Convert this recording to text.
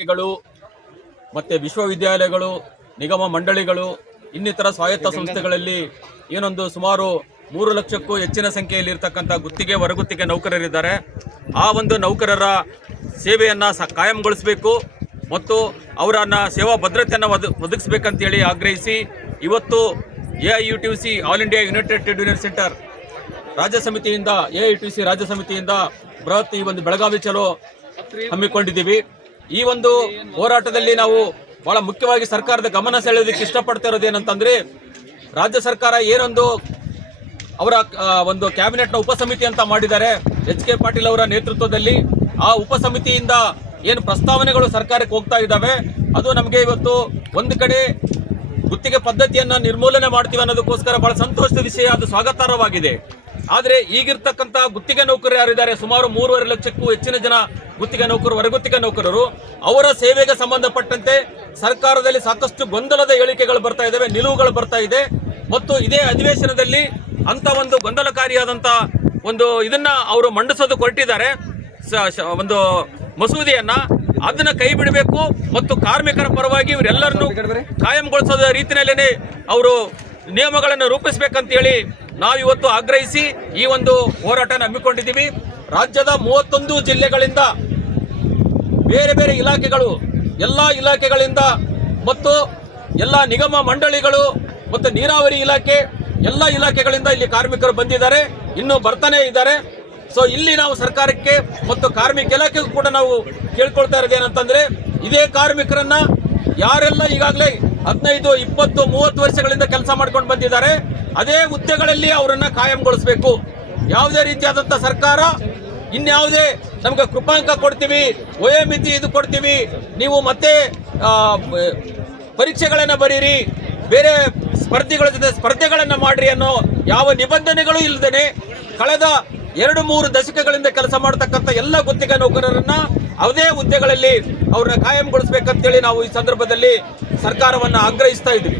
ಇಲಾಖೆಗಳು ಮತ್ತು ವಿಶ್ವವಿದ್ಯಾಲಯಗಳು, ನಿಗಮ ಮಂಡಳಿಗಳು, ಇನ್ನಿತರ ಸ್ವಾಯತ್ತ ಸಂಸ್ಥೆಗಳಲ್ಲಿ ಏನೊಂದು ಸುಮಾರು 3 ಲಕ್ಷಕ್ಕೂ ಹೆಚ್ಚಿನ ಸಂಖ್ಯೆಯಲ್ಲಿ ಇರ್ತಕ್ಕಂಥ ಗುತ್ತಿಗೆ ಹೊರಗುತ್ತಿಗೆ ನೌಕರರಿದ್ದಾರೆ. ಆ ಒಂದು ನೌಕರರ ಸೇವೆಯನ್ನು ಕಾಯಂಗೊಳಿಸಬೇಕು ಮತ್ತು ಅವರನ್ನು ಸೇವಾ ಭದ್ರತೆಯನ್ನು ಒದಗಿಸಬೇಕಂತೇಳಿ ಆಗ್ರಹಿಸಿ ಇವತ್ತು AIUTUC all India United trade union centre ರಾಜ್ಯ ಸಮಿತಿಯಿಂದ AIUTUC ರಾಜ್ಯ ಸಮಿತಿಯಿಂದ ಬೃಹತ್ ಈ ಒಂದು ಬೆಳಗಾವಿ ಚಲೋ ಹಮ್ಮಿಕೊಂಡಿದ್ದೀವಿ. ಈ ಒಂದು ಹೋರಾಟದಲ್ಲಿ ನಾವು ಬಹಳ ಮುಖ್ಯವಾಗಿ ಸರ್ಕಾರದ ಗಮನ ಸೆಳೆಯೋದಕ್ಕೆ ಇಷ್ಟಪಡ್ತಾ ಇರೋದೇನಂತಂದ್ರೆ, ರಾಜ್ಯ ಸರ್ಕಾರ ಏನೊಂದು ಅವರ ಒಂದು ಕ್ಯಾಬಿನೆಟ್ನ ಉಪಸಮಿತಿ ಅಂತ ಮಾಡಿದ್ದಾರೆ HK ಪಾಟೀಲ್ ಅವರ ನೇತೃತ್ವದಲ್ಲಿ. ಆ ಉಪಸಮಿತಿಯಿಂದ ಏನು ಪ್ರಸ್ತಾವನೆಗಳು ಸರ್ಕಾರಕ್ಕೆ ಹೋಗ್ತಾ ಇದ್ದಾವೆ, ಅದು ನಮಗೆ ಇವತ್ತು ಒಂದು ಕಡೆ ಗುತ್ತಿಗೆ ಪದ್ಧತಿಯನ್ನು ನಿರ್ಮೂಲನೆ ಮಾಡ್ತೀವಿ ಅನ್ನೋದಕ್ಕೋಸ್ಕರ ಬಹಳ ಸಂತೋಷದ ವಿಷಯ, ಅದು ಸ್ವಾಗತಾರ್ಹವಾಗಿದೆ. ಆದರೆ ಈಗಿರ್ತಕ್ಕಂಥ ಗುತ್ತಿಗೆ ನೌಕರರು ಯಾರಿದ್ದಾರೆ, ಸುಮಾರು 3.5 ಲಕ್ಷಕ್ಕೂ ಹೆಚ್ಚಿನ ಜನ ಗುತ್ತಿಗೆ ನೌಕರರು, ಹೊರಗುತ್ತಿಗೆ ನೌಕರರು, ಅವರ ಸೇವೆಗೆ ಸಂಬಂಧಪಟ್ಟಂತೆ ಸರ್ಕಾರದಲ್ಲಿ ಸಾಕಷ್ಟು ಗೊಂದಲದ ಹೇಳಿಕೆಗಳು ಬರ್ತಾ ಇದ್ದಾವೆ, ನಿಲುವುಗಳು ಬರ್ತಾ ಇದೆ. ಮತ್ತು ಇದೇ ಅಧಿವೇಶನದಲ್ಲಿ ಅಂತ ಒಂದು ಗೊಂದಲಕಾರಿಯಾದಂಥ ಒಂದು ಇದನ್ನ ಅವರು ಮಂಡಿಸೋದು ಹೊರಟಿದ್ದಾರೆ, ಒಂದು ಮಸೂದೆಯನ್ನ. ಅದನ್ನ ಕೈ ಬಿಡಬೇಕು ಮತ್ತು ಕಾರ್ಮಿಕರ ಪರವಾಗಿ ಇವರೆಲ್ಲರನ್ನು ಕಾಯಂಗೊಳಿಸೋದ ರೀತಿಯಲ್ಲೇನೆ ಅವರು ನಿಯಮಗಳನ್ನು ರೂಪಿಸಬೇಕಂತ ಹೇಳಿ ನಾವಿವತ್ತು ಆಗ್ರಹಿಸಿ ಈ ಒಂದು ಹೋರಾಟನ ಹಮ್ಮಿಕೊಂಡಿದ್ದೀವಿ. ರಾಜ್ಯದ 31 ಜಿಲ್ಲೆಗಳಿಂದ ಬೇರೆ ಬೇರೆ ಇಲಾಖೆಗಳು, ಎಲ್ಲ ಇಲಾಖೆಗಳಿಂದ ಮತ್ತು ಎಲ್ಲ ನಿಗಮ ಮಂಡಳಿಗಳು ಮತ್ತು ನೀರಾವರಿ ಇಲಾಖೆ, ಎಲ್ಲ ಇಲಾಖೆಗಳಿಂದ ಇಲ್ಲಿ ಕಾರ್ಮಿಕರು ಬಂದಿದ್ದಾರೆ, ಇನ್ನೂ ಬರ್ತಾನೆ ಇದ್ದಾರೆ. ಸೊ ಇಲ್ಲಿ ನಾವು ಸರ್ಕಾರಕ್ಕೆ ಮತ್ತು ಕಾರ್ಮಿಕ ಇಲಾಖೆಗೂ ಕೂಡ ನಾವು ಕೇಳ್ಕೊಳ್ತಾ ಇರೋದು ಏನಂತಂದ್ರೆ, ಇದೇ ಕಾರ್ಮಿಕರನ್ನ ಯಾರೆಲ್ಲ ಈಗಾಗಲೇ 15, 20, 30 ವರ್ಷಗಳಿಂದ ಕೆಲಸ ಮಾಡ್ಕೊಂಡು ಬಂದಿದ್ದಾರೆ, ಅದೇ ಹುದ್ದೆಗಳಲ್ಲಿ ಅವರನ್ನ ಕಾಯಂಗೊಳಿಸಬೇಕು. ಯಾವುದೇ ರೀತಿಯಾದಂಥ ಸರ್ಕಾರ ಇನ್ಯಾವುದೇ ನಮ್ಗೆ ಕೃಪಾಂಕ ಕೊಡ್ತೀವಿ, ವಯೋಮಿತಿ ಇದು ಕೊಡ್ತೀವಿ, ನೀವು ಮತ್ತೆ ಪರೀಕ್ಷೆಗಳನ್ನು ಬರೀರಿ, ಬೇರೆ ಸ್ಪರ್ಧಿಗಳ ಜೊತೆ ಸ್ಪರ್ಧೆಗಳನ್ನು ಮಾಡ್ರಿ ಅನ್ನೋ ಯಾವ ನಿಬಂಧನೆಗಳು ಇಲ್ಲದೇನೆ ಕಳೆದ 2-3 ದಶಕಗಳಿಂದ ಕೆಲಸ ಮಾಡತಕ್ಕಂಥ ಎಲ್ಲ ಗುತ್ತಿಗೆ ನೌಕರರನ್ನ ಅದೇ ಹುದ್ದೆಗಳಲ್ಲಿ ಅವ್ರನ್ನ ಕಾಯಂಗೊಳಿಸಬೇಕಂತೇಳಿ ನಾವು ಈ ಸಂದರ್ಭದಲ್ಲಿ ಸರ್ಕಾರವನ್ನು ಆಗ್ರಹಿಸ್ತಾ ಇದ್ದೀವಿ.